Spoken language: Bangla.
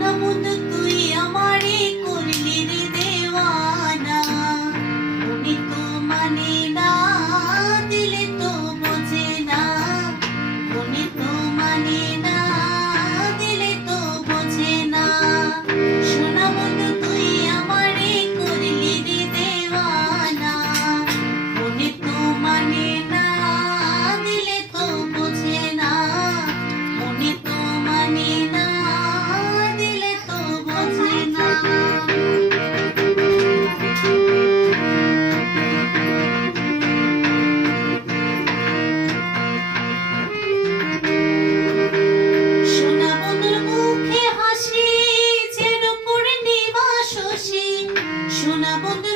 না বন্ধু তুই আমারে i'm on abundance.